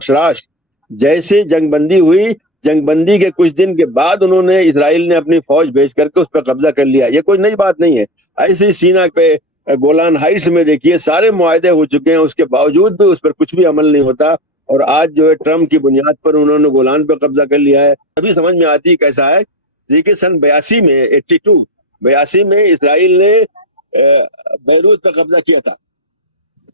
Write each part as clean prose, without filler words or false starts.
शराश जैसे जंग बंदी हुई, जंग बंदी के कुछ दिन के बाद उन्होंने इसराइल ने अपनी फौज भेज करके उस पर कब्जा कर लिया। ये कोई नई बात नहीं है। ऐसे सीना पे गोलान हाइट्स में देखिए सारे मुआहदे हो चुके हैं, उसके बावजूद भी उस पर कुछ भी अमल नहीं होता। और आज जो है ट्रम्प की बुनियाद पर उन्होंने गोलान पर कब्जा कर लिया है। अभी समझ में आती कैसा है। देखिए सन 82 में इसराइल ने बैरूत पर कब्जा किया था।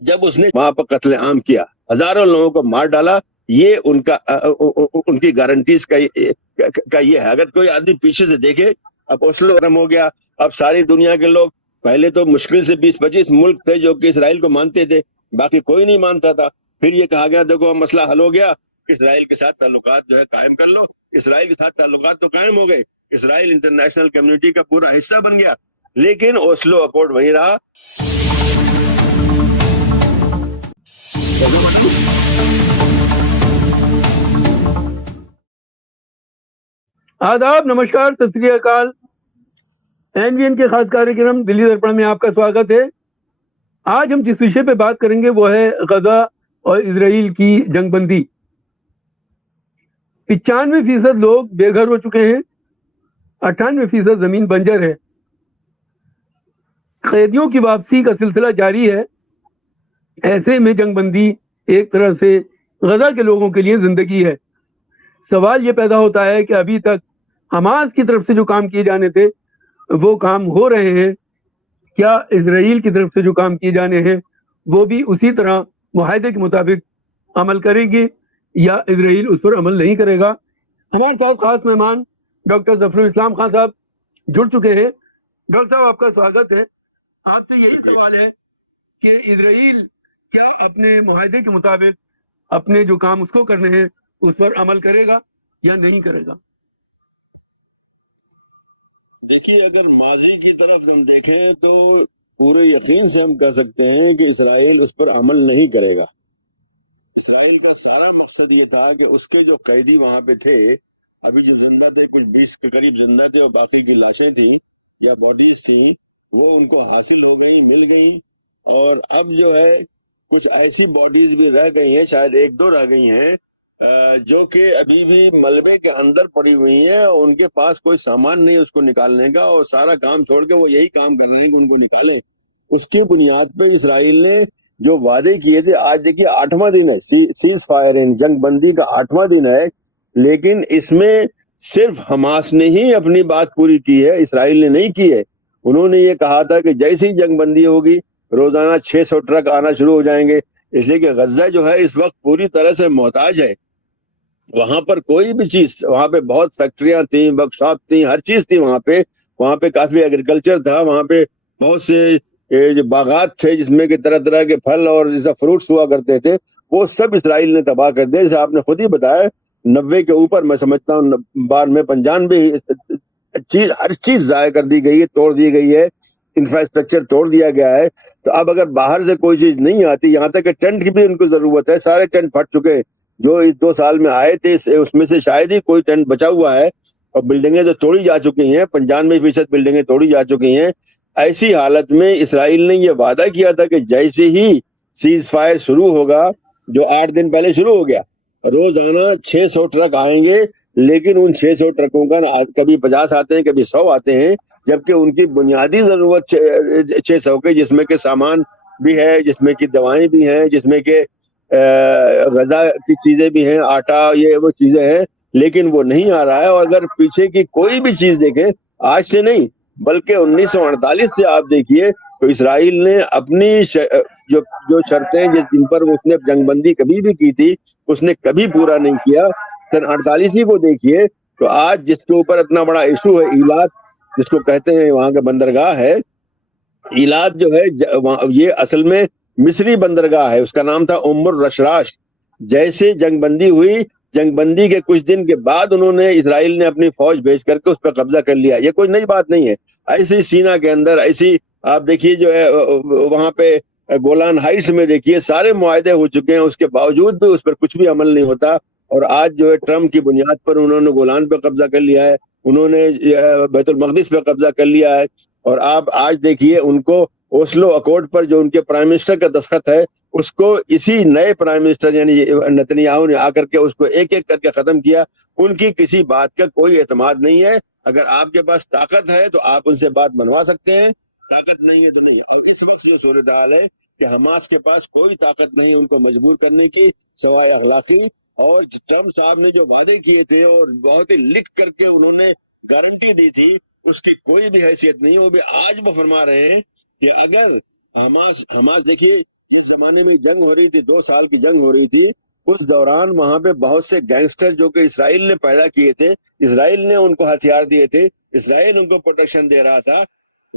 जब उसने वहां पर कत्लेआम किया, हजारों लोगों को मार डाला, ये उनकी गारंटीज का ये है। अगर कोई आदमी पीछे से देखे, अब ओस्लो खत्म हो गया, अब सारी दुनिया के लोग, पहले तो मुश्किल से 20-25 मुल्क थे जो कि इसराइल को मानते थे, बाकी कोई नहीं मानता था। फिर ये कहा गया देखो मसला हल हो गया, इसराइल के साथ ताल्लुकात जो है कायम कर लो। इसराइल के साथ ताल्लुकात तो कायम हो गई, इसराइल इंटरनेशनल कम्युनिटी का पूरा हिस्सा बन गया, लेकिन ओस्लो अकॉर्ड वही रहा। आदाब, नमस्कार, सत श्री अकाल। एनवीएन के खास कार्यक्रम दिल्ली दर्पण में आपका स्वागत है। आज हम जिस विषय पे बात करेंगे वो है गजा और इजराइल की जंगबंदी। 95% लोग बेघर हो चुके हैं, 98% जमीन बंजर है। कैदियों की वापसी का सिलसिला जारी है। ऐसे में जंगबंदी एक तरह से गजा के लोगों के लिए जिंदगी है। सवाल ये पैदा होता है कि अभी तक हमास की तरफ से जो काम किए जाने थे वो काम हो रहे हैं क्या? इजराइल की तरफ से जो काम किए जाने हैं वो भी उसी तरह मुआहदे के मुताबिक अमल करेगी या इजराइल उस पर अमल नहीं करेगा? हमारे साथ खास मेहमान डॉक्टर जफरुल इस्लाम खान साहब जुड़ चुके हैं। डॉक्टर साहब, आपका स्वागत है। आपसे यही सवाल है कि इजराइल क्या अपने मुआहदे के मुताबिक अपने जो काम उसको करने हैं उस पर अमल करेगा या नहीं करेगा? देखिए, अगर माजी की तरफ हम देखें तो पूरे यकीन से हम कह सकते हैं कि इसराइल उस पर अमल नहीं करेगा। इसराइल का सारा मकसद ये था कि उसके जो कैदी वहां पे थे, अभी जो जिंदा थे, कुछ 20 के करीब जिंदा थे और बाकी की लाशें थी या बॉडीज थी, वो उनको हासिल हो गई, मिल गई। और अब जो है कुछ ऐसी बॉडीज भी रह गई हैं, शायद 1-2 रह गई हैं, जो कि अभी भी मलबे के अंदर पड़ी हुई हैं और उनके पास कोई सामान नहीं उसको निकालने का, और सारा काम छोड़ के वो यही काम कर रहे हैं कि उनको निकालें। उसकी बुनियाद पे इसराइल ने जो वादे किए थे, आज देखिए 8वां दिन है सीज फायर इन, जंग बंदी का 8वां दिन है, लेकिन इसमें सिर्फ हमास ने ही अपनी बात पूरी की है, इसराइल ने नहीं की है। उन्होंने ये कहा था कि जैसे ही जंग बंदी होगी रोजाना 600 ट्रक आना शुरू हो जाएंगे, इसलिए कि गजा जो है इस वक्त पूरी तरह से मोहताज है। वहां पर कोई भी चीज, वहां पे बहुत फैक्ट्रियां थी, वर्कशॉप थी, हर चीज थी वहां पे काफी एग्रीकल्चर था, वहां पे बहुत से जो बागात थे जिसमें कि तरह तरह के फल और जैसा फ्रूट्स हुआ करते थे, वो सब इसराइल ने तबाह कर दिया। जैसे आपने खुद ही बताया 90 के ऊपर, मैं समझता हूँ बाद में 95 चीज, हर चीज जाया कर दी गई है, तोड़ दी गई है, इंफ्रास्ट्रक्चर तोड़ दिया गया है। तो अब अगर बाहर से कोई चीज नहीं आती, यहाँ तक कि टेंट की भी उनको जरूरत है, सारे टेंट फट चुके हैं जो इस 2 साल में आए थे, उसमें से शायद ही कोई टेंट बचा हुआ है, और बिल्डिंगें तो तोड़ी जा चुकी हैं, 95% बिल्डिंगें तोड़ी जा चुकी हैं। ऐसी हालत में इसराइल ने ये वादा किया था कि जैसे ही सीज फायर शुरू होगा, जो 8 दिन पहले शुरू हो गया, रोजाना 600 ट्रक आएंगे, लेकिन उन 600 ट्रकों का कभी 50 आते हैं, कभी 100 आते हैं, जबकि उनकी बुनियादी जरूरत 600 के, जिसमें के सामान भी है, जिसमें की दवाएं भी हैं, जिसमें के गजा की चीजें भी हैं, आटा, ये वो चीजें हैं, लेकिन वो नहीं आ रहा है। और अगर पीछे की कोई भी चीज देखें, आज से नहीं बल्कि 1948 से आप देखिए, तो इसराइल ने अपनी जो जो शर्तें जिन पर उसने जंगबंदी कभी भी की थी, उसने कभी पूरा नहीं किया। सन 48 ही को देखिए, तो आज जिसके ऊपर इतना बड़ा इशू है, ईलाद जिसको कहते हैं, वहां का बंदरगाह है, ईलाद जो है ये असल में मिस्री बंदरगाह है, उसका नाम था उम्मुर रशराश। जैसे जंगबंदी हुई, जंगबंदी के कुछ दिन के बाद उन्होंने, इसराइल ने अपनी फौज भेज करके उस पर कब्जा कर लिया। ये कोई नई बात नहीं है। ऐसी सीना के अंदर, ऐसी आप देखिए जो है वहां पे गोलान हाइट्स में देखिए सारे मुआहदे हो चुके हैं, उसके बावजूद भी उस पर कुछ भी अमल नहीं होता। और आज जो है ट्रम्प की बुनियाद पर उन्होंने गोलान पर कब्जा कर लिया है, उन्होंने बैतुल मकदिस पर कब्जा कर लिया है, और आप आज देखिए उनको ओस्लो अकॉर्ड पर जो उनके प्राइम मिनिस्टर का दस्तखत है, उसको इसी नए प्राइम मिनिस्टर यानी नेतन्याहू ने आकर के उसको एक एक करके खत्म किया। उनकी किसी बात का कोई एतमाद नहीं है। अगर आपके पास ताकत है तो आप उनसे बात बनवा सकते हैं, ताकत नहीं है तो नहीं। अब इस वक्त जो सूरत हाल है कि हमास के पास कोई ताकत नहीं है उनको मजबूर करने की, सवाए अखलाकी। और ट्रम्प साहब ने जो वादे किए थे और बहुत ही लिख करके उन्होंने गारंटी दी थी, उसकी कोई भी हैसियत नहीं है। वो भी आज वो फरमा रहे हैं कि अगर हमास देखिए, जिस जमाने में जंग हो रही थी, 2 साल की जंग हो रही थी, उस दौरान वहां पे बहुत से गैंगस्टर जो कि इसराइल ने पैदा किए थे, इसराइल ने उनको हथियार दिए थे, इसराइल उनको प्रोटेक्शन दे रहा था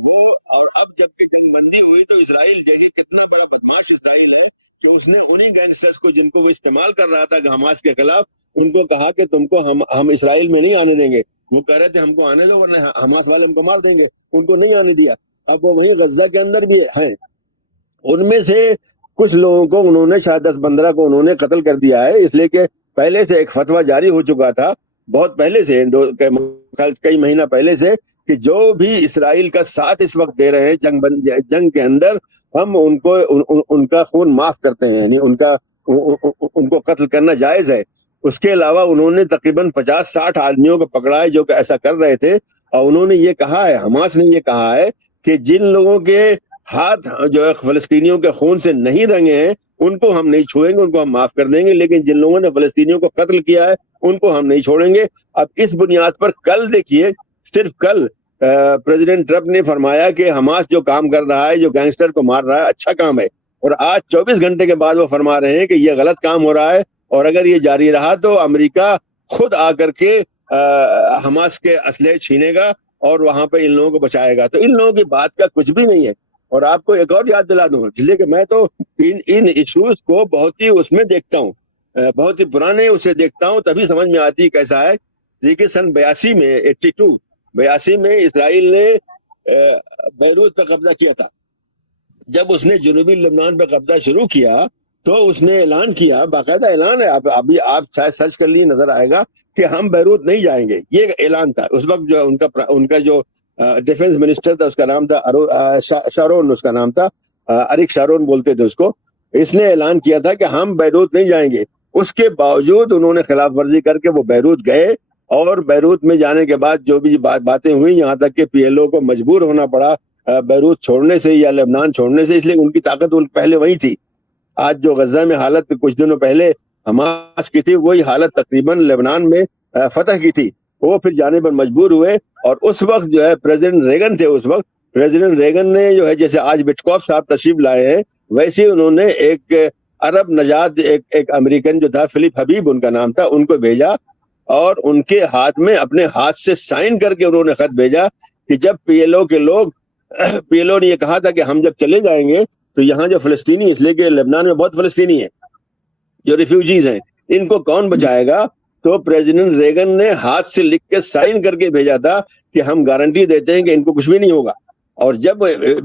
वो। और अब जबकि जंगबंदी हुई तो इसराइल देखिए कितना बड़ा बदमाश इसराइल है कि उसने उन्हीं गैंगस्टर्स को जिनको वो इस्तेमाल कर रहा था हमास के खिलाफ, उनको कहा कि तुमको हम इसराइल में नहीं आने देंगे। वो कह रहे थे हमको आने दो वरना हमास वाले हमको मार देंगे, उनको नहीं आने दिया। अब वो वहीं गज्जा के अंदर भी हैं, उनमें से कुछ लोगों को उन्होंने शायद 10-15 को उन्होंने कत्ल कर दिया है, इसलिए कि पहले से एक फतवा जारी हो चुका था, बहुत पहले से, कई महीना पहले से, कि जो भी इसराइल का साथ इस वक्त दे रहे हैं जंग के अंदर, हम उनको उनका खून माफ करते हैं, यानी उनको कत्ल करना जायज है। उसके अलावा उन्होंने तकरीबन 50-60 आदमियों को पकड़ा है जो कि ऐसा कर रहे थे। और उन्होंने ये कहा है, हमास ने ये कहा है कि जिन लोगों के हाथ जो है फलस्तीनियों के खून से नहीं रंगे हैं उनको हम नहीं छोड़ेंगे, उनको हम माफ कर देंगे, लेकिन जिन लोगों ने फलस्तीनियों को कत्ल किया है उनको हम नहीं छोड़ेंगे। अब इस बुनियाद पर कल देखिए, सिर्फ कल प्रेसिडेंट ट्रंप ने फरमाया कि हमास जो काम कर रहा है, जो गैंगस्टर को मार रहा है, अच्छा काम है। और आज 24 घंटे के बाद वो फरमा रहे हैं कि ये गलत काम हो रहा है और अगर ये जारी रहा तो अमेरिका खुद आकर के हमास के असले छीनेगा और वहां पे इन लोगों को बचाएगा। तो इन लोगों की बात का कुछ भी नहीं है। और आपको एक और याद दिला दूं, इसलिए कि मैं तो इन इश्यूज को बहुत ही उसमें देखता हूँ, बहुत ही पुराने उसे देखता हूँ, तभी समझ में आती है कैसा है। देखिए सन 82 में इसराइल ने बैरूत पर कब्जा किया था। जब उसने जनूबी लेबनान पर कब्जा शुरू किया तो उसने ऐलान किया, बाकायदा ऐलान है, अभी आप शायद सर्च कर लिए नजर आएगा, कि हम बैरूत नहीं जाएंगे। ये ऐलान था उस वक्त। जो उनका जो डिफेंस मिनिस्टर था उसका नाम था शारोन, उसका नाम था अरिक शारोन बोलते थे उसको। इसने ऐलान किया था कि हम बैरूत नहीं जाएंगे। उसके बावजूद उन्होंने खिलाफ वर्जी करके वो बैरूत गए और बैरूत में जाने के बाद जो भी बातें हुई, यहाँ तक कि पीएलओ को मजबूर होना पड़ा बैरूत छोड़ने से या लेबनान छोड़ने से, इसलिए उनकी ताकत पहले वही थी। आज जो गजा में हालत कुछ दिनों पहले हमास की थी, वही हालत तकरीबन लेबनान में फतह की थी। वो फिर जाने पर मजबूर हुए। और उस वक्त जो है प्रेसिडेंट रेगन थे, उस वक्त प्रेसिडेंट रेगन ने जो है, जैसे आज विटकॉफ साहब तशरीफ लाए हैं, वैसे उन्होंने एक अरब नजाद एक अमेरिकन जो था, फिलिप हबीब उनका नाम था, उनको भेजा और उनके हाथ में अपने हाथ से साइन करके उन्होंने खत भेजा कि जब पीएलओ के लोग पीएलओ ने ये कहा था कि हम जब चले जाएंगे तो यहाँ जो फलस्तीनी, इसलिए कि लेबनान में बहुत फलस्तीनी है जो रिफ्यूजीज हैं, इनको कौन बचाएगा। तो प्रेसिडेंट रेगन ने हाथ से लिख के साइन करके भेजा था कि हम गारंटी देते हैं कि इनको कुछ भी नहीं होगा। और जब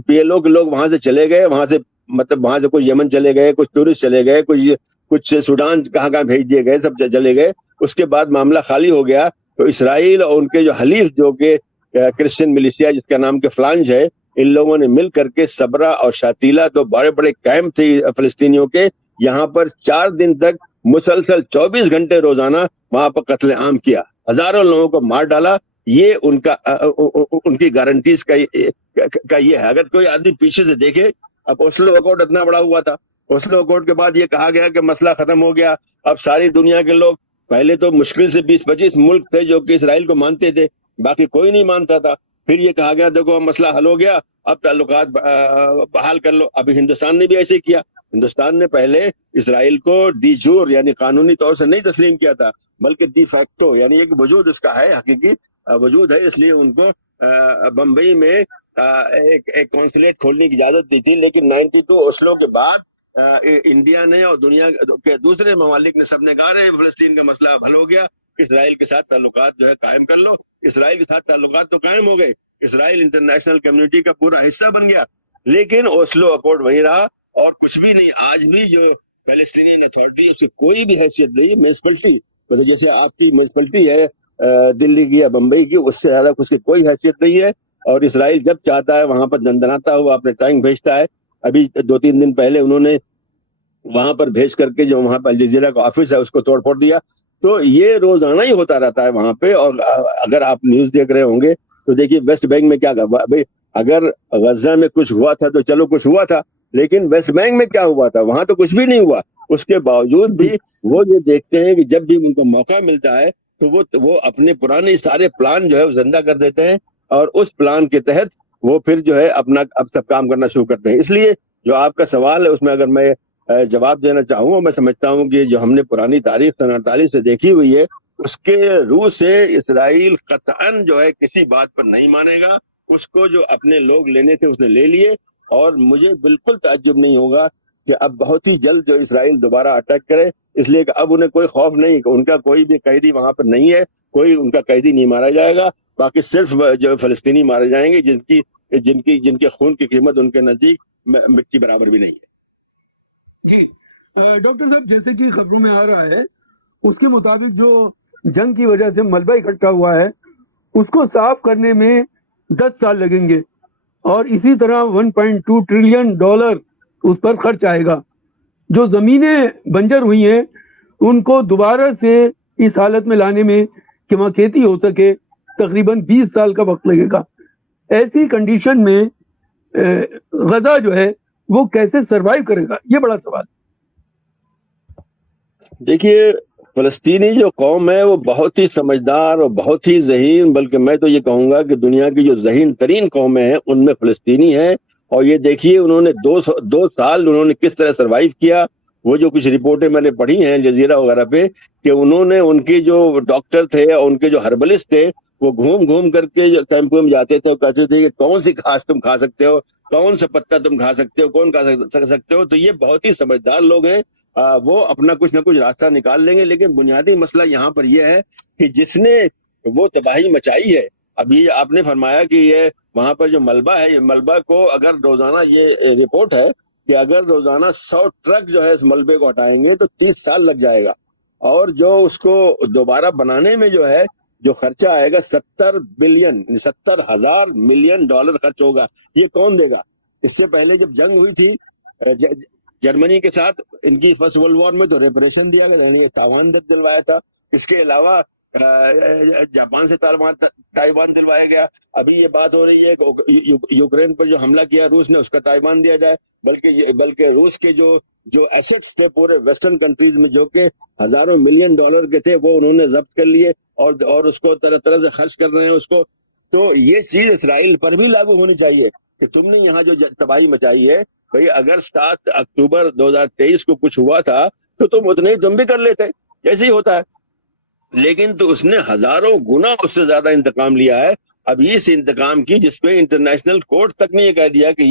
पीएलओ के लोग वहां से चले गए, वहां से कुछ यमन चले गए, कुछ टूरिस्ट चले गए, कुछ सूडान कहाँ भेज दिए गए, सब चले गए। उसके बाद मामला खाली हो गया। तो इसराइल और उनके जो हलीफ जो कि क्रिश्चियन मिलिशिया जिसका नाम के फ्लांज है, इन लोगों ने मिल करके सबरा और शातीला, तो बड़े बड़े कैंप थे फलस्तीनियों के, यहाँ पर 4 दिन तक मुसलसल 24 घंटे रोजाना वहां पर कत्ले आम किया, हजारों लोगों को मार डाला। ये उनकी गारंटीज का ये है। अगर कोई आदमी पीछे से देखे, अब ओस्लो अकॉर्ड इतना बड़ा हुआ था, ओस्लो अकॉर्ड के बाद ये कहा गया कि मसला खत्म हो गया, अब सारी दुनिया के लोग, पहले तो मुश्किल से 20-25 मुल्क थे जो कि इसराइल को मानते थे, बाकी कोई नहीं मानता था। फिर ये कहा गया देखो मसला हल हो गया, अब ताल्लुकात बहाल कर लो। अभी हिंदुस्तान ने भी ऐसे किया। हिंदुस्तान ने पहले इसराइल को डी जोर यानी कानूनी तौर से नहीं तस्लीम किया था, बल्कि डी फैक्टो यानी एक वजूद इसका है, हकीकी वजूद है, इसलिए उनको बम्बई में एक कॉन्सुलेट खोलने की इजाजत दी थी। लेकिन 92 ओस्लो के बाद इंडिया ने और दुनिया के दूसरे ममालिक ने सबने कहा रहे फलस्तीन का मसला हल हो गया, इसराइल के साथ ताल्लुकात जो है कायम कर लो। इसराइल के साथ ताल्लुकात तो कायम हो गए, इसराइल इंटरनेशनल कम्युनिटी का पूरा हिस्सा बन गया। लेकिन ओस्लो अकॉर्ड वही रहा और कुछ भी नहीं। आज भी जो पैलेस्टीनियन अथॉरिटी, उसकी कोई भी हैसियत नहीं है। म्यूनिसिपलिटी मतलब जैसे आपकी म्यूनिसिपलिटी है दिल्ली की या बम्बई की, उससे ज्यादा उसकी कोई हैसियत नहीं है। اور اسرائیل جب چاہتا ہے وہاں پر دندناتا ہوا اپنے ٹینک بھیجتا ہے. ابھی 2-3 دن پہلے انہوں نے وہاں پر بھیج کر کے جو وہاں پر الجزیرہ کا آفس ہے اس کو توڑ پھوڑ دیا. تو یہ روزانہ ہی ہوتا رہتا ہے وہاں پہ. اور اگر آپ نیوز دیکھ رہے ہوں گے تو دیکھیے ویسٹ بینک میں کیا بھائی, اگر غزہ میں کچھ ہوا تھا تو چلو کچھ ہوا تھا, لیکن ویسٹ بینک میں کیا ہوا تھا, وہاں تو کچھ بھی نہیں ہوا. اس کے باوجود بھی وہ یہ دیکھتے ہیں کہ جب بھی ان کو موقع ملتا ہے تو وہ اپنے پرانے سارے پلان جو ہے وہ زندہ کر دیتے ہیں, اور اس پلان کے تحت وہ پھر جو ہے اپنا اب سب کام کرنا شروع کرتے ہیں. اس لیے جو آپ کا سوال ہے اس میں اگر میں جواب دینا چاہوں, میں سمجھتا ہوں کہ جو ہم نے پرانی تاریخ سن 48 سے دیکھی ہوئی ہے, اس کے روح سے اسرائیل قطعاً جو ہے کسی بات پر نہیں مانے گا. اس کو جو اپنے لوگ لینے تھے اس نے لے لیے, اور مجھے بالکل تعجب نہیں ہوگا کہ اب بہت ہی جلد جو اسرائیل دوبارہ اٹیک کرے, اس لیے کہ اب انہیں کوئی خوف نہیں کہ ان کا کوئی بھی قیدی وہاں پر نہیں ہے, کوئی ان کا قیدی نہیں مارا جائے گا. باقی صرف جو فلسطینی مارے جائیں گے جن کے خون کی قیمت ان کے نزدیک مٹی برابر بھی نہیں ہے. جی ڈاکٹر صاحب, جیسے کہ خبروں میں آ رہا ہے اس کے مطابق جو جنگ کی وجہ سے ملبہ اکٹھا ہوا ہے اس کو صاف کرنے میں 10 سال لگیں گے, اور اسی طرح 1.2 ٹریلین ڈالر اس پر خرچ آئے گا. جو زمینیں بنجر ہوئی ہیں ان کو دوبارہ سے اس حالت میں لانے میں کہ وہاں کھیتی ہو سکے تقریباً 20 سال کا وقت لگے گا. ایسی کنڈیشن میں غزہ جو ہے وہ کیسے سروائیو کرے گا, یہ بڑا سوال. دیکھیے فلسطینی جو قوم ہے وہ بہت ہی سمجھدار اور بہت ہی ذہین, بلکہ میں تو یہ کہوں گا کہ دنیا کی جو ذہین ترین قومیں ہیں ان میں فلسطینی ہیں. اور یہ دیکھیے انہوں نے 2 سال انہوں نے کس طرح سروائیو کیا. وہ جو کچھ رپورٹیں میں نے پڑھی ہیں جزیرہ وغیرہ پہ, کہ انہوں نے ان کے جو ڈاکٹر تھے اور ان کے جو ہربلسٹ تھے وہ گھوم کر کے کیمپوں میں جاتے تھے اور کہتے تھے کہ کون سی گھاس تم کھا سکتے ہو, کون سا پتا تم کھا سکتے ہو, کون کھا سکتے ہو. تو یہ بہت ہی سمجھدار لوگ ہیں, وہ اپنا کچھ نہ کچھ راستہ نکال لیں گے. لیکن بنیادی مسئلہ یہاں پر یہ ہے کہ جس نے وہ تباہی مچائی ہے, ابھی آپ نے فرمایا کہ یہ وہاں پر جو ملبہ ہے, یہ ملبہ کو اگر روزانہ, یہ رپورٹ ہے کہ اگر روزانہ 100 ٹرک جو ہے اس ملبے کو ہٹائیں گے تو 30 سال لگ جائے گا. اور جو اس کو دوبارہ بنانے میں جو ہے جو خرچہ آئے گا 70,000 ملین ڈالر خرچ ہوگا. یہ کون دے گا؟ اس سے پہلے جب جنگ ہوئی تھی جرمنی کے ساتھ ان کی فرسٹ ورلڈ وار میں, تو ریپریشن دیا گیا, یعنی تائیوان دلوایا تھا. اس کے علاوہ جاپان سے تائیوان دلوایا گیا. ابھی یہ بات ہو رہی ہے کہ یوکرین پر جو حملہ کیا روس نے اس کا تائیوان دیا جائے. بلکہ روس کے جو ایسٹس تھے پورے ویسٹرن کنٹریز میں جو کہ ہزاروں ملین ڈالر کے تھے, وہ انہوں نے ضبط کر لیے اور اس کو طرح طرح سے خرچ کر رہے ہیں اس کو. تو یہ چیز اسرائیل پر بھی لاگو ہونی چاہیے کہ تم نے یہاں جو تباہی مچائی ہے, بھئی اگر 7 اکتوبر 2023 کو کچھ ہوا تھا تو تم اتنے ہی تم بھی کر لیتے, جیسے ہی ہوتا ہے. لیکن تو اس نے ہزاروں گنا اس سے زیادہ انتقام لیا ہے. اب اس انتقام کی جس پہ انٹرنیشنل کورٹ تک نے یہ کہہ دیا کہ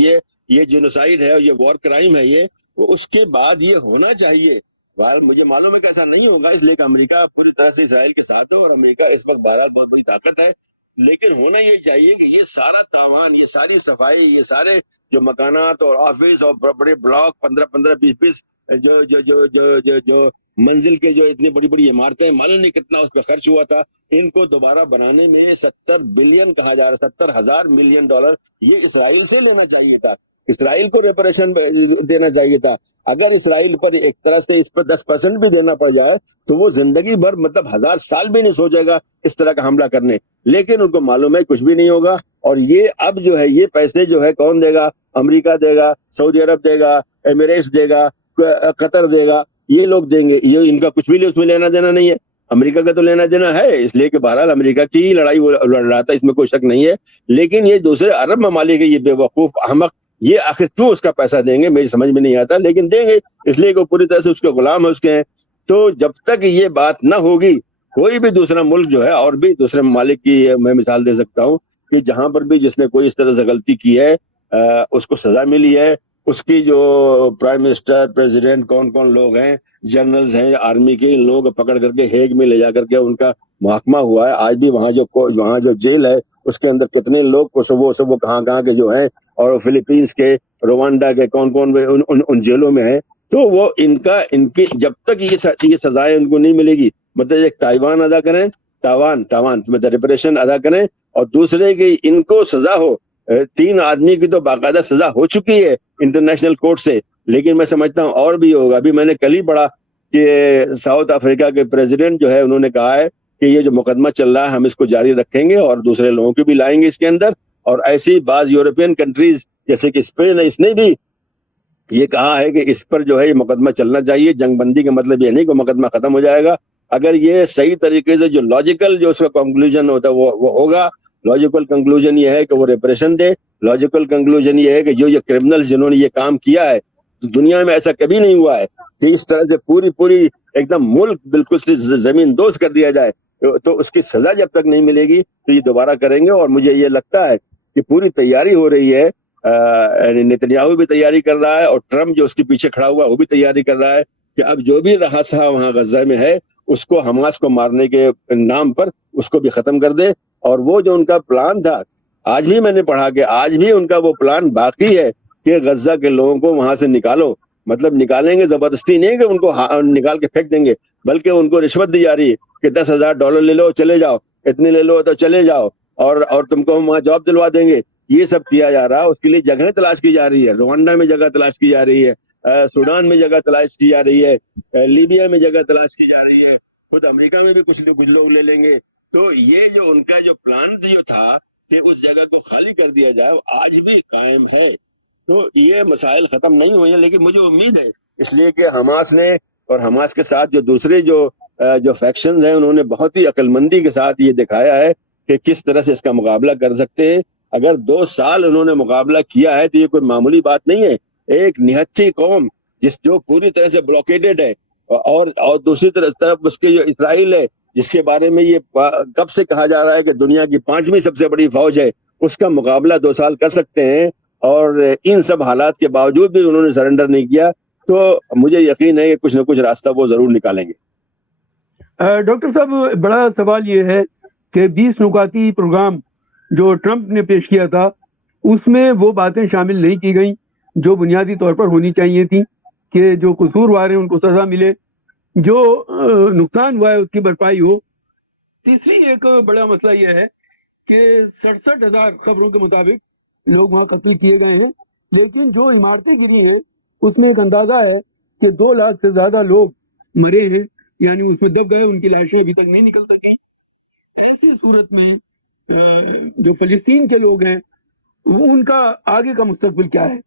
یہ جینوسائیڈ ہے اور یہ وار کرائم ہے, یہ اس کے بعد یہ ہونا چاہیے. مجھے معلوم ہے کہ ایسا نہیں ہوگا, اس لیے کہ امریکہ پوری طرح سے اسرائیل کے ساتھ ہے, اور امریکہ اس وقت بہرحال بہت بڑی طاقت ہے. لیکن ہونا یہ چاہیے کہ یہ سارا تاوان, یہ ساری صفائی, یہ سارے جو مکانات اور آفس اور بڑے بلاک 15-15 20 جو منزل کے جو اتنی بڑی بڑی عمارتیں, معلوم نہیں کتنا اس پہ خرچ ہوا تھا. ان کو دوبارہ بنانے میں 70 بلین کہا جا رہا, 70,000 ملین ڈالر یہ اسرائیل سے لینا چاہیے تھا, اسرائیل کو ریپریشن دینا چاہیے تھا. اگر اسرائیل پر ایک طرح سے اس پر 10% بھی دینا پڑ جائے تو وہ زندگی بھر, مطلب 1000 سال بھی نہیں سوچے گا اس طرح کا حملہ کرنے. لیکن ان کو معلوم ہے کچھ بھی نہیں ہوگا, اور یہ اب جو ہے یہ پیسے جو ہے کون دے گا؟ امریکہ دے گا, سعودی عرب دے گا, ایمریٹس دے گا, قطر دے گا, یہ لوگ دیں گے. یہ ان کا کچھ بھی اس میں لینا دینا نہیں ہے. امریکہ کا تو لینا دینا ہے, اس لیے کہ بہرحال امریکہ کی ہی لڑائی وہ لڑ رہا تھا, اس میں کوئی شک نہیں ہے. لیکن یہ دوسرے عرب ممالک کے یہ بے وقوف احمق, یہ آخر کیوں اس کا پیسہ دیں گے میری سمجھ میں نہیں آتا, لیکن دیں گے اس لیے کہ پوری طرح سے اس کے غلام ہے اس کے ہیں. تو جب تک یہ بات نہ ہوگی, کوئی بھی دوسرا ملک جو ہے, اور بھی دوسرے ممالک کی میں مثال دے سکتا ہوں کہ جہاں پر بھی جس نے کوئی اس طرح سے غلطی کی ہے اس کو سزا ملی ہے. اس کی جو پرائم منسٹر, پریزیڈنٹ, کون لوگ ہیں, جنرلز ہیں آرمی کے, ان لوگوں کو پکڑ کر کے ہیگ میں لے جا کر کے ان کا محاکمہ ہوا ہے. آج بھی وہاں جو جیل ہے اس کے اندر کتنے لوگ کو سب کہاں کے جو ہیں, اور فلپینس کے, روانڈا کے, کون ان جیلوں میں ہیں. تو وہ ان کی جب تک یہ سزائیں ان کو نہیں ملے گی, مطلب ایک تائیوان ادا کریں तावान मतलब रिपरेशन अदा करें, और दूसरे की इनको सजा हो। 3 आदमी की तो बाकायदा सजा हो चुकी है इंटरनेशनल कोर्ट से, लेकिन मैं समझता हूँ और भी होगा। अभी मैंने कल ही पढ़ा कि साउथ अफ्रीका के प्रेसिडेंट जो है उन्होंने कहा है कि ये जो मुकदमा चल रहा है हम इसको जारी रखेंगे और दूसरे लोगों की भी लाएंगे इसके अंदर। और ऐसी बाज यूरोपियन कंट्रीज जैसे कि स्पेन है, इसने भी ये कहा है कि इस पर जो है ये मुकदमा चलना चाहिए। जंगबंदी का मतलब ये नहीं कि मुकदमा खत्म हो जाएगा, अगर ये सही तरीके से जो लॉजिकल जो उसका कंक्लूजन होता है वो होगा। लॉजिकल कंक्लूजन ये है कि वो रिप्रेशन दे, लॉजिकल कंक्लूजन ये है कि जो ये क्रिमिनल जिन्होंने ये काम किया है, तो दुनिया में ऐसा कभी नहीं हुआ है कि इस तरह से पूरी एकदम मुल्क बिल्कुल से जमीन दोस्त कर दिया जाए, तो उसकी सजा जब तक नहीं मिलेगी तो ये दोबारा करेंगे। और मुझे ये लगता है कि पूरी तैयारी हो रही है, नेतन्याहू भी तैयारी कर रहा है और ट्रम्प जो उसके पीछे खड़ा हुआ वो भी तैयारी कर रहा है कि अब जो भी रहा सहा वहां गजा में है उसको हमास को मारने के नाम पर उसको भी खत्म कर दे। और वो जो उनका प्लान था, आज भी मैंने पढ़ा कि आज भी उनका वो प्लान बाकी है कि गजा के लोगों को वहां से निकालो। मतलब निकालेंगे, जबरदस्ती नहीं कि उनको निकाल के फेंक देंगे, बल्कि उनको रिश्वत दी जा रही है कि $10,000 ले लो चले जाओ, इतने ले लो तो चले जाओ, और तुमको हम वहां जॉब दिलवा देंगे। ये सब किया जा रहा है, उसके लिए जगह तलाश की जा रही है। रुवांडा में जगह तलाश की जा रही है, सूडान में जगह तलाश की जा रही है, लीबिया में जगह तलाश की जा रही है, खुद अमेरिका में भी कुछ लोग ले लेंगे। तो ये जो उनका जो प्लान जो था कि उस जगह को खाली कर दिया जाए, आज भी कायम है। तो ये मसाइल खत्म नहीं हुए हैं, लेकिन मुझे उम्मीद है इसलिए कि हमास ने और हमास के साथ जो दूसरे जो फैक्शंस हैं उन्होंने बहुत ही अक्लमंदी के साथ ये दिखाया है कि किस तरह से इसका मुकाबला कर सकते हैं। अगर 2 साल उन्होंने मुकाबला किया है तो ये कोई मामूली बात नहीं है। एक निहत्थी कौम जो पूरी तरह से ब्लॉकेडेड है, और दूसरी तरफ उसके जो इसराइल है जिसके बारे में ये कब से कहा जा रहा है कि दुनिया की 5वीं सबसे बड़ी फौज है, उसका मुकाबला 2 साल कर सकते हैं। और इन सब हालात के बावजूद भी उन्होंने सरेंडर नहीं किया, तो मुझे यकीन है कि कुछ न कुछ रास्ता वो जरूर निकालेंगे। डॉक्टर साहब, बड़ा सवाल ये है कि 20 नुकाती प्रोग्राम जो ट्रंप ने पेश किया था उसमें वो बातें शामिल नहीं की गई जो बुनियादी तौर पर होनी चाहिए थी कि जो कसूरवार हैं उनको सजा मिले, जो नुकसान हुआ है उसकी भरपाई हो। तीसरी एक बड़ा मसला यह है कि 67,000 खबरों के मुताबिक लोग वहां कत्ल किए गए हैं, लेकिन जो इमारतें गिरी हैं उसमें एक अंदाजा है कि 2 लाख से ज्यादा लोग मरे हैं, यानी उसमें दब गए, उनकी लाशें अभी तक नहीं निकल सकी। ऐसी सूरत में जो फलस्तीन के लोग हैं उनका आगे का मुस्तकबिल क्या है?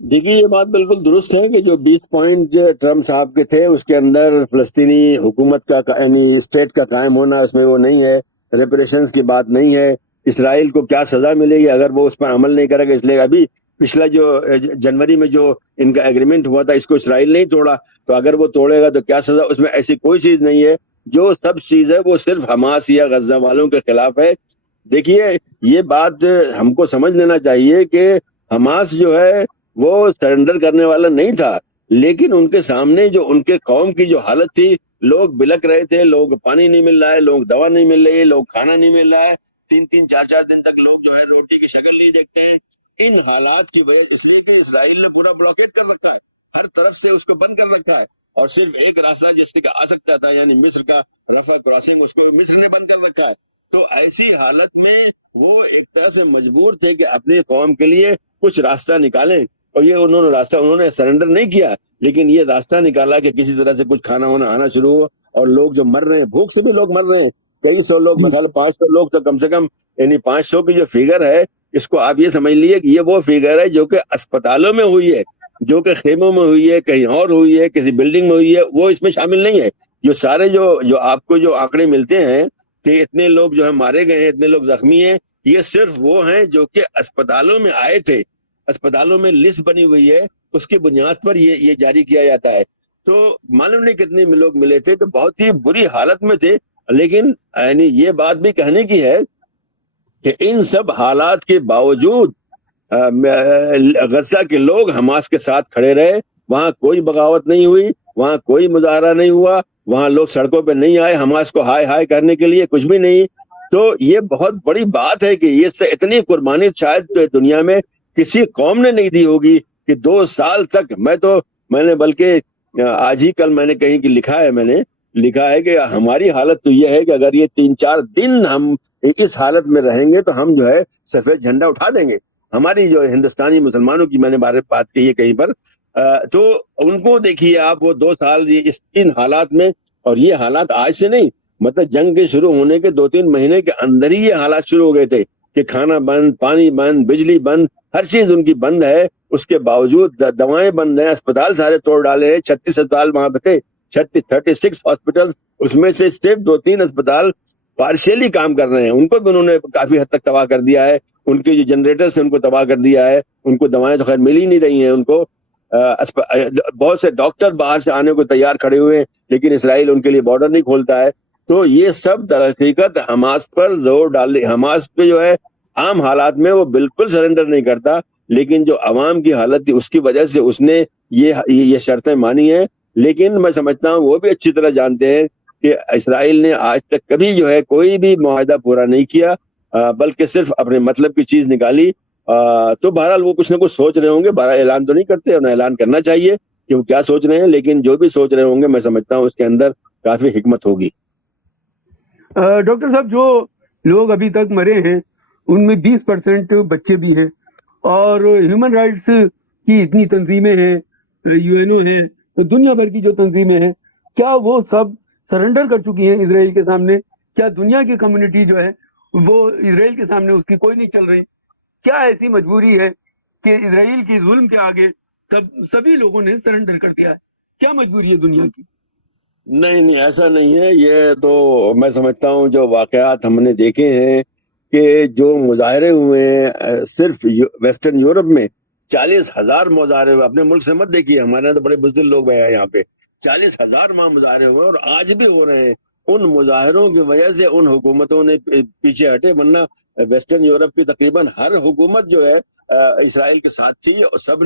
देखिए, ये बात बिल्कुल दुरुस्त है कि जो 20 पॉइंट ट्रम्प साहब के थे उसके अंदर फलस्तीनी हुकूमत का यानी स्टेट का कायम होना उसमें वो नहीं है, रेपरेशंस की बात नहीं है, इसराइल को क्या सजा मिलेगी अगर वो उस पर अमल नहीं करेगा। इसलिए अभी पिछला जो जनवरी में जो इनका एग्रीमेंट हुआ था इसको इसराइल नहीं तोड़ा, तो अगर वो तोड़ेगा तो क्या सजा, उसमें ऐसी कोई चीज नहीं है। जो सब चीज है वो सिर्फ हमास या गजा वालों के खिलाफ है। देखिए, ये बात हमको समझ लेना चाहिए कि हमास जो है वो सरेंडर करने वाला नहीं था, लेकिन उनके सामने जो उनके कौम की जो हालत थी, लोग बिलक रहे थे, लोग पानी नहीं मिल रहा है, लोग दवा नहीं मिल रही है, लोग खाना नहीं मिल रहा है, 3-3 4-4 दिन तक लोग जो है रोटी की शक्ल नहीं देखते हैं। इन हालात की वजह इसलिए कि इसराइल ने पूरा ब्लॉकेट कर रखा है, हर तरफ से उसको बंद कर रखा है, और सिर्फ एक रास्ता जिससे आ सकता था यानी मिस्र का रफा क्रॉसिंग, उसको मिस्र ने बंद कर रखा है। तो ऐसी हालत में वो एक तरह से मजबूर थे कि अपनी कौम के लिए कुछ रास्ता निकालें, और ये उन्होंने सरेंडर नहीं किया, लेकिन ये रास्ता निकाला कि किसी तरह से कुछ खाना वाना आना शुरू हो। और लोग जो मर रहे हैं, भूख से भी लोग मर रहे हैं, कई सौ लोग, मतलब 500 लोग तो कम से कम, यानी 500 की जो फिगर है इसको आप ये समझ लीजिए कि ये वो फिगर है जो कि अस्पतालों में हुई है, जो कि खेमों में हुई है, कहीं और हुई है, किसी बिल्डिंग में हुई है, वो इसमें शामिल नहीं है। जो सारे जो आपको जो आंकड़े मिलते हैं कि इतने लोग जो है मारे गए हैं, इतने लोग जख्मी हैं, ये सिर्फ वो हैं जो कि अस्पतालों में आए थे, अस्पतालों में लिस्ट बनी हुई है, उसकी बुनियाद पर ये जारी किया जाता है। तो मालूम नहीं कितने लोग मिले थे, तो बहुत ही बुरी हालत में थे। लेकिन यानी ये बात भी कहने की है कि इन सब हालात के बावजूद गजा के लोग हमास के साथ खड़े रहे, वहां कोई बगावत नहीं हुई, वहां कोई मुजाहरा नहीं हुआ, वहां लोग सड़कों पे नहीं आए हमास को हाय हाय करने के लिए, कुछ भी नहीं। तो ये बहुत बड़ी बात है कि ये से इतनी कुर्बानी शायद दुनिया में किसी कौम ने नहीं दी होगी कि 2 साल तक। मैंने बल्कि आज ही कल मैंने कहीं कि लिखा है मैंने لکھا ہے کہ ہماری حالت تو یہ ہے کہ اگر یہ 3-4 دن ہم اس حالت میں رہیں گے تو ہم جو ہے سفید جھنڈا اٹھا دیں گے. ہماری جو ہندوستانی مسلمانوں کی میں نے بات کہی ہے کہیں پر, تو ان کو دیکھیے آپ, وہ 2 سال ان حالات میں, اور یہ حالات آج سے نہیں, مطلب جنگ کے شروع ہونے کے 2-3 مہینے کے اندر ہی یہ حالات شروع ہو گئے تھے کہ کھانا بند, پانی بند, بجلی بند, ہر چیز ان کی بند ہے. اس کے باوجود دوائیں بند ہیں, اسپتال سارے توڑ ڈالے ہیں. 36 اسپتال وہاں پہ تھے, 36 ہاسپٹل, اس میں سے صرف 2-3 اسپتال پارشلی کام کر رہے ہیں. ان کو بھی انہوں نے کافی حد تک تباہ کر دیا ہے. ان کے جو جنریٹرز ہیں ان کو تباہ کر دیا ہے. ان کو دوائیں تو خیر مل ہی نہیں رہی ہیں ان کو. بہت سے ڈاکٹر باہر سے آنے کو تیار کھڑے ہوئے ہیں, لیکن اسرائیل ان کے لیے بارڈر نہیں کھولتا ہے. تو یہ سب در حقیقت حماس پر زور ڈال, حماس پہ جو ہے عام حالات میں وہ بالکل سرنڈر نہیں کرتا, لیکن جو عوام کی حالت تھی اس کی وجہ سے اس نے یہ شرطیں مانی ہیں. لیکن میں سمجھتا ہوں وہ بھی اچھی طرح جانتے ہیں کہ اسرائیل نے آج تک کبھی جو ہے کوئی بھی معاہدہ پورا نہیں کیا, بلکہ صرف اپنے مطلب کی چیز نکالی. تو بہرحال وہ کچھ نہ کچھ سوچ رہے ہوں گے, بہرحال اعلان تو نہیں کرتے, انہیں اعلان کرنا چاہیے کہ وہ کیا سوچ رہے ہیں, لیکن جو بھی سوچ رہے ہوں گے میں سمجھتا ہوں اس کے اندر کافی حکمت ہوگی. ڈاکٹر صاحب, جو لوگ ابھی تک مرے ہیں ان میں 20% بچے بھی ہیں, اور ہیومن رائٹس کی اتنی تنظیمیں ہیں, UN ہے, تو دنیا بھر کی جو تنظیمیں ہیں, کیا وہ سب سرنڈر کر چکی ہیں اسرائیل کے سامنے؟ کیا دنیا کی کمیونٹی جو ہے وہ اسرائیل کے سامنے اس کی کوئی نہیں چل رہی؟ کیا ایسی مجبوری ہے کہ اسرائیل کی ظلم کے آگے سبھی لوگوں نے سرنڈر کر دیا ہے؟ کیا مجبوری ہے دنیا کی؟ نہیں, ایسا نہیں ہے. یہ تو میں سمجھتا ہوں جو واقعات ہم نے دیکھے ہیں کہ جو مظاہرے ہوئے ہیں صرف ویسٹرن یورپ میں 40,000 مظاہرے ہوئے. اپنے ملک سے مت دیکھیے, ہمارے یہاں تو بڑے بزدل لوگ ہیں یہاں پہ. 40,000 وہاں مظاہرے ہوئے, اور آج بھی ہو رہے ہیں. ان مظاہروں کی وجہ سے ان حکومتوں نے پیچھے ہٹے, ورنہ ویسٹرن یورپ کی تقریباً ہر حکومت جو ہے اسرائیل کے ساتھ تھی, اور سب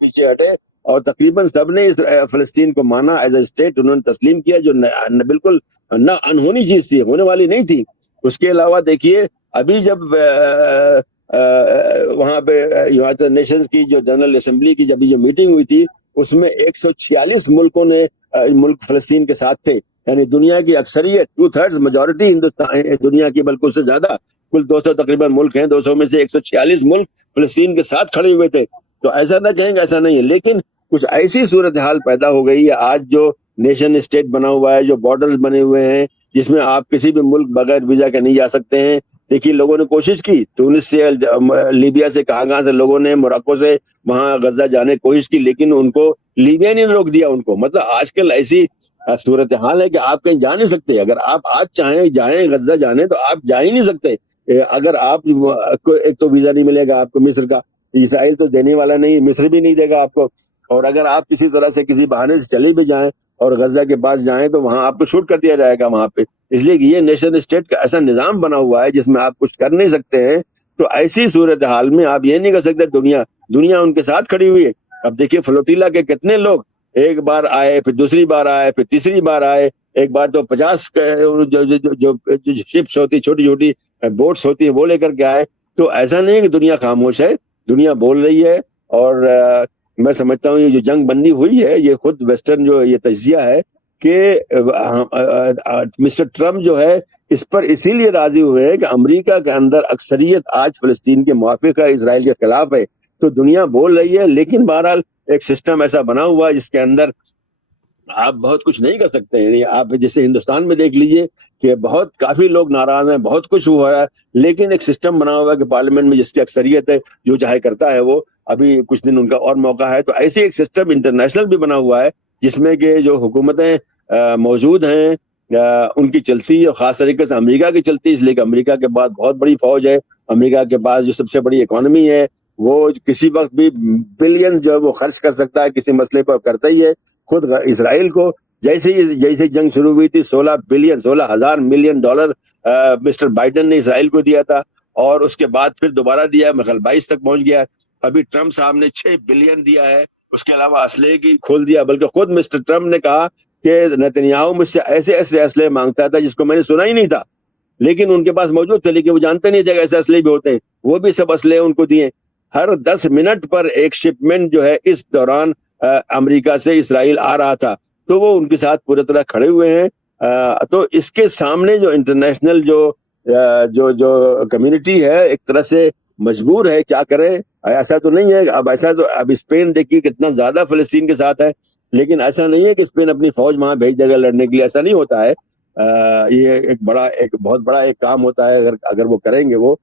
پیچھے ہٹے, اور تقریباً سب نے فلسطین کو مانا ایز اے اسٹیٹ, انہوں نے تسلیم کیا, جو بالکل نہ انہونی چیز تھی, ہونے والی نہیں تھی. اس کے علاوہ دیکھیے ابھی جب وہاں پہ یونائٹڈ نیشنز کی جو جنرل اسمبلی کی جب جو میٹنگ ہوئی تھی, اس میں 146 ملک فلسطین کے ساتھ تھے. یعنی دنیا کی اکثریت 2/3 میجورٹی ہندوستان دنیا کی, بلکہ اس سے زیادہ, کل 200 تقریباً ملک ہیں, 200 میں سے 146 ملک فلسطین کے ساتھ کھڑے ہوئے تھے. تو ایسا نہ کہیں گے ایسا نہیں ہے, لیکن کچھ ایسی صورتحال پیدا ہو گئی ہے آج جو نیشن اسٹیٹ بنا ہوا ہے, جو بارڈرز بنے ہوئے ہیں, جس میں آپ کسی بھی ملک بغیر ویزا کے نہیں جا سکتے ہیں. دیکھیے لوگوں نے کوشش کی, تونس سے, لیبیا سے, کہاں سے لوگوں نے, موراکو سے وہاں غزہ جانے کی کوشش کی, لیکن ان کو لیبیا نے روک دیا ان کو. مطلب آج کل ایسی صورتحال ہے کہ آپ کہیں جا نہیں سکتے. اگر آپ آج چاہیں جائیں غزہ جانے تو آپ جا ہی نہیں سکتے. اگر آپ کو ایک تو ویزا نہیں ملے گا آپ کو مصر کا, اسرائیل تو دینے والا نہیں, مصر بھی نہیں دے گا آپ کو. اور اگر آپ کسی طرح سے کسی بہانے سے چلے بھی جائیں اور غزہ کے پاس جائیں تو وہاں آپ کو شوٹ کر دیا جائے گا وہاں پہ. اس لیے کہ یہ نیشن اسٹیٹ کا ایسا نظام بنا ہوا ہے جس میں آپ کچھ کر نہیں سکتے ہیں. تو ایسی صورتحال میں آپ یہ نہیں کر سکتے دنیا ان کے ساتھ کھڑی ہوئی ہے. اب دیکھیے فلوٹیلا کے کتنے لوگ ایک بار آئے, پھر دوسری بار آئے, پھر تیسری بار آئے. ایک بار تو 50 جو شپس ہوتی, چھوٹی چھوٹی بوٹس ہوتی ہیں, وہ لے کر کے آئے. تو ایسا نہیں ہے کہ دنیا خاموش ہے, دنیا بول رہی ہے. اور میں سمجھتا ہوں یہ جو جنگ بندی ہوئی ہے یہ خود ویسٹرن جو یہ تجزیہ ہے کہ مسٹر ٹرمپ جو ہے اس پر اسی لیے راضی ہوئے ہیں کہ امریکہ کے اندر اکثریت آج فلسطین کے موافق ہے, اسرائیل کے خلاف ہے. تو دنیا بول رہی ہے, لیکن بہرحال ایک سسٹم ایسا بنا ہوا ہے جس کے اندر آپ بہت کچھ نہیں کر سکتے. یعنی آپ جیسے ہندوستان میں دیکھ لیجئے کہ کافی لوگ ناراض ہیں, بہت کچھ ہوا ہے, لیکن ایک سسٹم بنا ہوا ہے کہ پارلیمنٹ میں جس کی اکثریت ہے جو چاہے کرتا ہے وہ. ابھی کچھ دن ان کا اور موقع ہے. تو ایسے ایک سسٹم انٹرنیشنل بھی بنا ہوا ہے جس میں کہ جو حکومتیں موجود ہیں ان کی چلتی, اور خاص طریقے سے امریکہ کی چلتی, اس لیے کہ امریکہ کے بعد بہت بڑی فوج ہے, امریکہ کے پاس جو سب سے بڑی اکانومی ہے, وہ کسی وقت بھی بلین جو ہے وہ خرچ کر سکتا ہے کسی مسئلے پر, کرتا ہی ہے. خود اسرائیل کو جیسے جنگ شروع ہوئی تھی 16,000 ملین ڈالر مسٹر بائیڈن نے اسرائیل کو دیا تھا, اور اس کے بعد پھر دوبارہ دیا, مخل 22 تک پہنچ گیا. ابھی ٹرمپ صاحب نے 6 بلین دیا ہے. اس کے علاوہ اسلحے کی کھول دیا, بلکہ خود مسٹر ٹرمپ نے کہا کہ نتنیاہو مجھ سے ایسے اسلحے مانگتا تھا جس کو میں نے سنا ہی نہیں تھا, لیکن ان کے پاس موجود تھے, لیکن وہ جانتے نہیں تھے کہ ایسے اسلحے بھی ہوتے ہیں. وہ بھی سب اسلحے ان کو دیے. ہر 10 منٹ پر ایک شپمنٹ جو ہے اس دوران امریکہ سے اسرائیل آ رہا تھا. تو وہ ان کے ساتھ پورے طرح کھڑے ہوئے ہیں. تو اس کے سامنے جو انٹرنیشنل جو کمیونٹی ہے ایک طرح سے مجبور ہے، کیا کرے؟ ایسا تو نہیں ہے اب اسپین دیکھیے کتنا زیادہ فلسطین کے ساتھ ہے، لیکن ایسا نہیں ہے کہ اسپین اپنی فوج وہاں بھیج دے گا لڑنے کے لیے، ایسا نہیں ہوتا ہے۔ یہ ایک بہت بڑا ایک کام ہوتا ہے اگر وہ کریں گے وہ،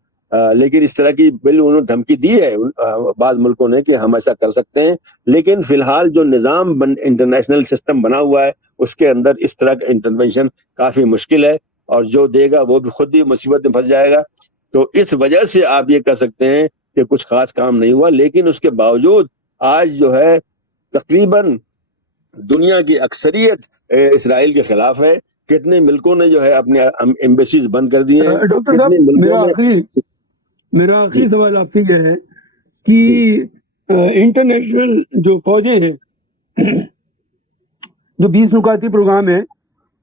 لیکن اس طرح کی انہوں نے دھمکی دی ہے بعض ملکوں نے کہ ہم ایسا کر سکتے ہیں، لیکن فی الحال جو نظام انٹرنیشنل سسٹم بنا ہوا ہے اس کے اندر اس طرح کا انٹرونشن کافی مشکل ہے، اور جو دے گا وہ بھی خود ہی مصیبت میں پھنس جائے گا۔ تو اس وجہ سے آپ یہ کہہ سکتے ہیں کہ کچھ خاص کام نہیں ہوا، لیکن اس کے باوجود آج جو ہے تقریباً دنیا کی اکثریت اسرائیل کے خلاف ہے۔ کتنے ملکوں نے جو ہے اپنے ایمبیسیز بند کر دیے ہیں، ڈاکٹر کتنے صاحب ملکوں نے میرا جی آخری سوال آپ سے یہ ہے کہ جی انٹرنیشنل جو فوجیں ہیں، جو 20 نکاتی پروگرام ہے،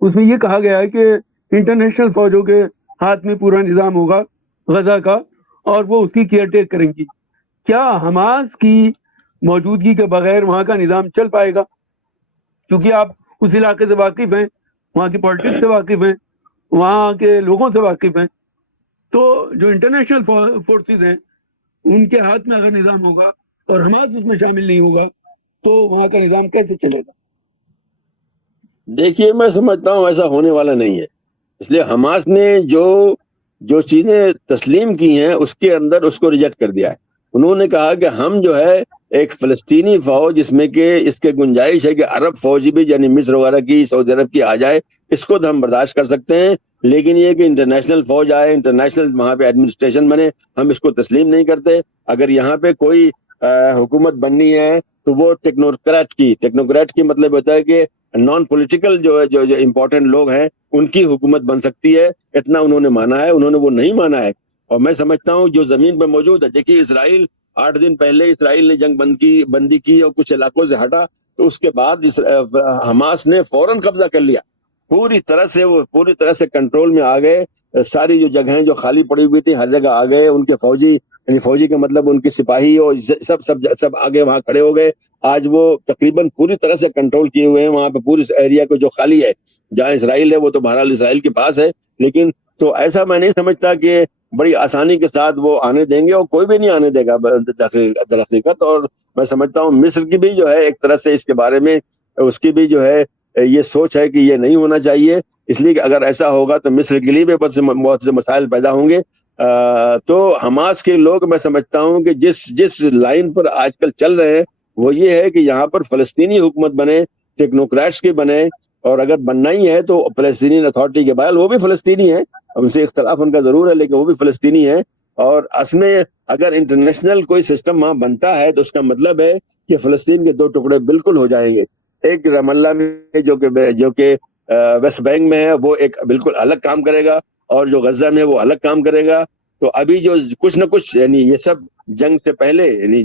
اس میں یہ کہا گیا ہے کہ انٹرنیشنل فوجوں کے ہاتھ میں پورا نظام ہوگا غزہ کا، اور وہ اس کی کیئر ٹیک کریں گی۔ کیا حماس کی موجودگی کے بغیر وہاں کا نظام چل پائے گا؟ کیونکہ آپ اس علاقے سے واقف ہیں، وہاں کی پالیٹکس سے واقف ہیں، وہاں کے لوگوں سے واقف ہیں، تو جو انٹرنیشنل فورسز ہیں ان کے ہاتھ میں اگر نظام ہوگا اور حماس اس میں شامل نہیں ہوگا تو وہاں کا نظام کیسے چلے گا؟ دیکھیے میں سمجھتا ہوں ایسا ہونے والا نہیں ہے، اس لیے حماس نے جو چیزیں تسلیم کی ہیں اس کے اندر اس کو ریجیکٹ کر دیا ہے۔ انہوں نے کہا کہ ہم جو ہے ایک فلسطینی فوج، جس میں کہ اس کے گنجائش ہے کہ عرب فوج بھی یعنی مصر وغیرہ کی، سعودی عرب کی آ جائے، اس کو تو ہم برداشت کر سکتے ہیں، لیکن یہ کہ انٹرنیشنل فوج آئے، انٹرنیشنل وہاں پہ ایڈمنسٹریشن بنے، ہم اس کو تسلیم نہیں کرتے۔ اگر یہاں پہ کوئی حکومت بننی ہے تو وہ ٹیکنوکریٹ کی مطلب ہوتا ہے کہ نان پولیٹیکل جو امپورٹنٹ لوگ ہیں ان کی حکومت بن سکتی ہے، اتنا انہوں نے مانا ہے۔ انہوں نے وہ نہیں مانا ہے، اور میں سمجھتا ہوں جو زمین پہ موجود ہے، دیکھیے اسرائیل 8 دن پہلے اسرائیل نے جنگ بندی کی اور کچھ علاقوں سے ہٹا، تو اس کے بعد حماس نے فوراً قبضہ کر لیا، پوری طرح سے کنٹرول میں آ گئے۔ ساری جو جگہیں جو خالی پڑی ہوئی تھی ہر جگہ آ گئے، ان کے فوجی، یعنی فوجی کا مطلب ان کے سپاہی اور سب آگے وہاں کھڑے ہو گئے۔ آج وہ تقریباً پوری طرح سے کنٹرول کیے ہوئے ہیں وہاں پہ، پوری ایریا کو جو خالی ہے، جہاں اسرائیل ہے وہ تو بہرحال اسرائیل کے پاس ہے، لیکن تو ایسا میں نہیں سمجھتا کہ بڑی آسانی کے ساتھ وہ آنے دیں گے، اور کوئی بھی نہیں آنے دے گا در حقیقت۔ اور میں سمجھتا ہوں مصر کی بھی جو ہے ایک طرح سے اس کے بارے میں اس کی بھی جو ہے یہ سوچ ہے کہ یہ نہیں ہونا چاہیے، اس لیے کہ اگر ایسا ہوگا تو مصر کے لیے بھی بہت سے مسائل پیدا ہوں گے۔ تو حماس کے لوگ میں سمجھتا ہوں کہ جس لائن پر آج کل چل رہے ہیں وہ یہ ہے کہ یہاں پر فلسطینی حکومت بنے، ٹیکنوکریٹس کی بنے، اور اگر بننا ہی ہے تو فلسطینی اتھارٹی کے بعد وہ بھی فلسطینی ہیں، ان سے اختلاف ان کا ضرور ہے لیکن وہ بھی فلسطینی ہیں۔ اور اس میں اگر انٹرنیشنل کوئی سسٹم وہاں بنتا ہے تو اس کا مطلب ہے کہ فلسطین کے 2 ٹکڑے بالکل ہو جائیں گے، ایک رام اللہ میں جو کہ ویسٹ بینک میں ہے وہ ایک بالکل الگ کام کرے گا، اور جو غزہ میں وہ الگ کام کرے گا۔ تو ابھی جو کچھ نہ کچھ یعنی یہ سب جنگ سے پہلے، یعنی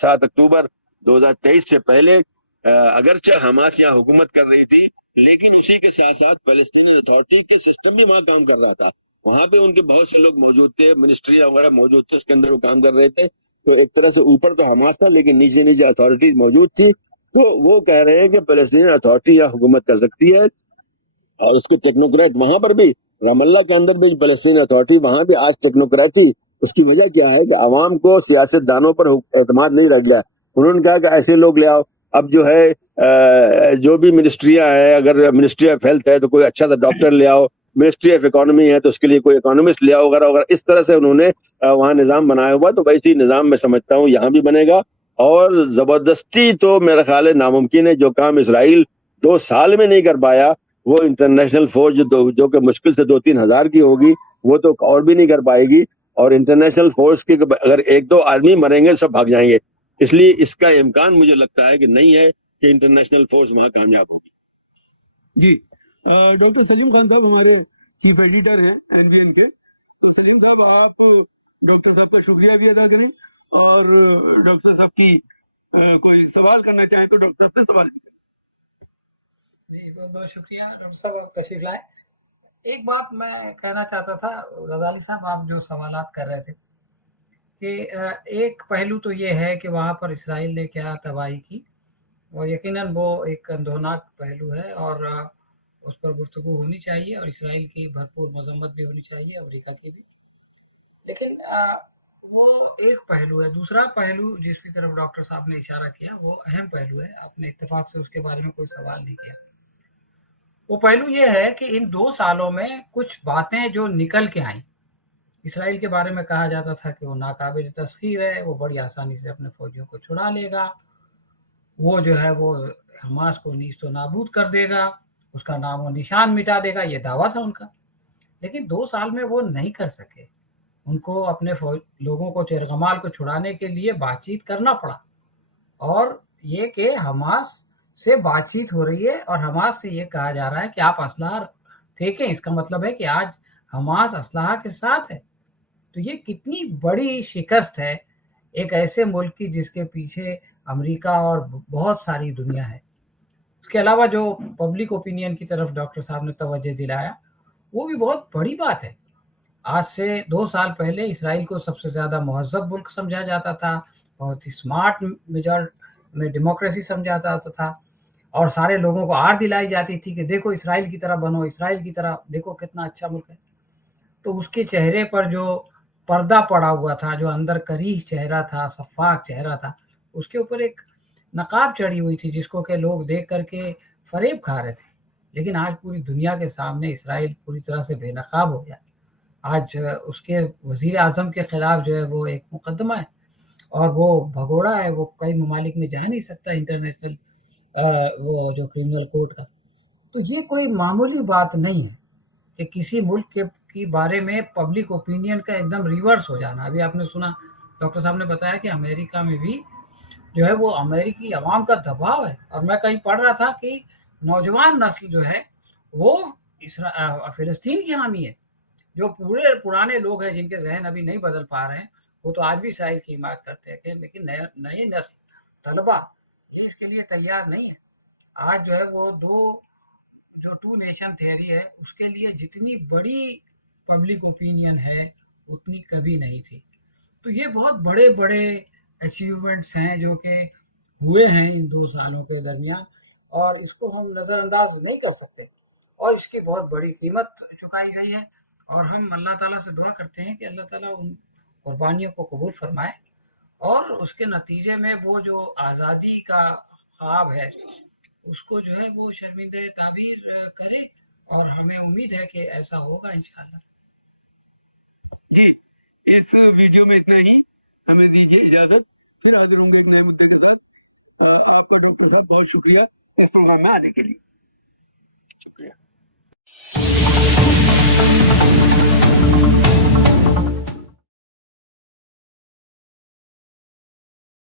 7 اکتوبر 2023 سے پہلے اگرچہ حماس یہاں حکومت کر رہی تھی، لیکن اسی کے ساتھ ساتھ فلسطینی اتھارٹی کے سسٹم بھی وہاں کام کر رہا تھا، وہاں پہ ان کے بہت سے لوگ موجود تھے، منسٹری وغیرہ موجود تھے، اس کے اندر وہ کام کر رہے تھے۔ تو ایک طرح سے اوپر تو حماس تھا لیکن نیچے نیچے اتھارٹی موجود تھی، تو وہ کہہ رہے ہیں کہ فلسطینی اتھارٹی یہاں حکومت کر سکتی ہے، اور اس کو ٹیکنوکریٹ وہاں پر بھی، رام اللہ کے اندر بھی فلسطینی اتھارٹی وہاں بھی آج ٹیکنوکریٹ تھی۔ اس کی وجہ کیا ہے کہ عوام کو سیاست دانوں پر اعتماد نہیں رہ گیا، انہوں نے کہا کہ ایسے لوگ لے آؤ۔ اب جو ہے جو بھی منسٹریاں ہیں، اگر منسٹری آف ہیلتھ ہے تو کوئی اچھا سا ڈاکٹر لے آؤ، منسٹری آف اکانومی ہے تو اس کے لیے کوئی اکانومسٹ لے آؤ، وغیرہ وغیرہ، اس طرح سے انہوں نے وہاں نظام بنایا ہوا۔ تو ویسی نظام میں سمجھتا ہوں یہاں بھی بنے گا، اور زبردستی تو میرا خیال ہے ناممکن ہے۔ جو کام اسرائیل 2 سال میں نہیں کر پایا، وہ انٹرنیشنل فورس جو کہ مشکل سے 2-3 ہزار کی ہوگی وہ تو اور بھی نہیں کر پائے گی، اور انٹرنیشنل فورس کے اگر 1-2 آدمی مریں گے سب بھاگ جائیں گے، اس لیے اس کا امکان مجھے لگتا ہے کہ نہیں ہے کہ انٹرنیشنل فورس وہاں کامیاب ہوگی۔ جی ڈاکٹر سلیم خان صاحب ہمارے چیف ایڈیٹر ہیں NBN کے، تو سلیم صاحب آپ ڈاکٹر صاحب کا شکریہ بھی ادا کریں، اور ڈاکٹر صاحب کی کوئی سوال کرنا چاہیں تو ڈاکٹر صاحب سے سوال کریں۔ جی بہت بہت شکریہ ڈاکٹر صاحب تشریف لائے۔ ایک بات میں کہنا چاہتا تھا، غزالی صاحب آپ جو سوالات کر رہے تھے کہ ایک پہلو تو یہ ہے کہ وہاں پر اسرائیل نے کیا تباہی کی، اور یقیناً وہ ایک اندھوناک پہلو ہے، اور उस पर गुफ्तगू होनी चाहिए और इसराइल की भरपूर मजम्मत भी होनी चाहिए, अमेरिका की भी। लेकिन वो एक पहलू है। दूसरा पहलू जिसकी तरफ डॉक्टर साहब ने इशारा किया वो अहम पहलू है, आपने इत्तेफाक से उसके बारे में कोई सवाल नहीं किया। वो पहलू ये है कि इन 2 सालों में कुछ बातें जो निकल के आई, इसराइल के बारे में कहा जाता था कि वो नाकाबिल तस्खीर है, वो बड़ी आसानी से अपने फौजियों को छुड़ा लेगा, वो जो है वो हमास को नीस्तो नाबूद कर देगा, उसका नाम और निशान मिटा देगा, ये दावा था उनका। लेकिन 2 साल में वो नहीं कर सके। उनको अपने लोगों को, चरगमाल को छुड़ाने के लिए बातचीत करना पड़ा। और ये कि हमास से बातचीत हो रही है और हमास से ये कहा जा रहा है कि आप असलहा फेंकें। इसका मतलब है कि आज हमास असलहा के साथ है। तो ये कितनी बड़ी शिकस्त है एक ऐसे मुल्क की जिसके पीछे अमेरिका और बहुत सारी दुनिया है। उसके अलावा जो पब्लिक ओपिनियन की तरफ डॉक्टर साहब ने तवज्जो दिलाया, वो भी बहुत बड़ी बात है। आज से 2 साल पहले इसराइल को सबसे ज़्यादा महज़्ज़ब मुल्क समझा जाता था, बहुत ही स्मार्ट में डेमोक्रेसी समझा जाता था और सारे लोगों को आड़ दिलाई जाती थी कि देखो इसराइल की तरह बनो, इसराइल की तरह देखो कितना अच्छा मुल्क है। तो उसके चेहरे पर जो पर्दा पड़ा हुआ था, जो अंदर करीह चेहरा था, शफ़ाफ़ चेहरा था, उसके ऊपर एक नकाब चढ़ी हुई थी जिसको कि लोग देख कर के फ़रेब खा रहे थे। लेकिन आज पूरी दुनिया के सामने इसराइल पूरी तरह से बेनकाब हो गया। आज उसके वज़ीर आज़म के ख़िलाफ़ जो है वो एक मुकदमा है और वो भगोड़ा है, वो कई ममालिक में जा नहीं सकता इंटरनेशनल वो जो क्रिमिनल कोर्ट का। तो ये कोई मामूली बात नहीं है कि किसी मुल्क के की बारे में पब्लिक ओपिनियन का एकदम रिवर्स हो जाना। अभी आपने सुना, डॉक्टर साहब ने बताया कि अमेरिका में भी जो है वो अमेरिकी अवाम का दबाव है। और मैं कहीं पढ़ रहा था कि नौजवान नस्ल जो है वो फ़िलिस्तीन की हामी है। जो पूरे पुराने लोग हैं जिनके ज़हन अभी नहीं बदल पा रहे हैं, वो तो आज भी इसराइल की हिमायत करते हैं, लेकिन नई नस्ल तलबा ये इसके लिए तैयार नहीं है। आज जो है वो जो 2 नेशन थियरी है उसके लिए जितनी बड़ी पब्लिक ओपिनियन है उतनी कभी नहीं थी। तो ये बहुत बड़े बड़े अचीवमेंट्स हैं जो कि हुए हैं इन 2 सालों के दरमियान और इसको हम नज़रअंदाज नहीं कर सकते और इसकी बहुत बड़ी कीमत चुकाई गई है। और हम अल्लाह ताला से दुआ करते हैं कि अल्लाह ताला उन कुर्बानियों को कबूल फरमाए और उसके नतीजे में वो जो आज़ादी का ख्वाब है उसको जो है वो शर्मिंदे ताबीर करे और हमें उम्मीद है कि ऐसा होगा इंशाअल्लाह। जी, इस वीडियो में इतना ही। हमें दीजिए इजाजत, फिर हाजिर होंगे एक नए मुद्दे के साथ। आपका डॉक्टर साहब बहुत शुक्रिया इस प्रोग्राम में आने के लिए। शुक्रिया।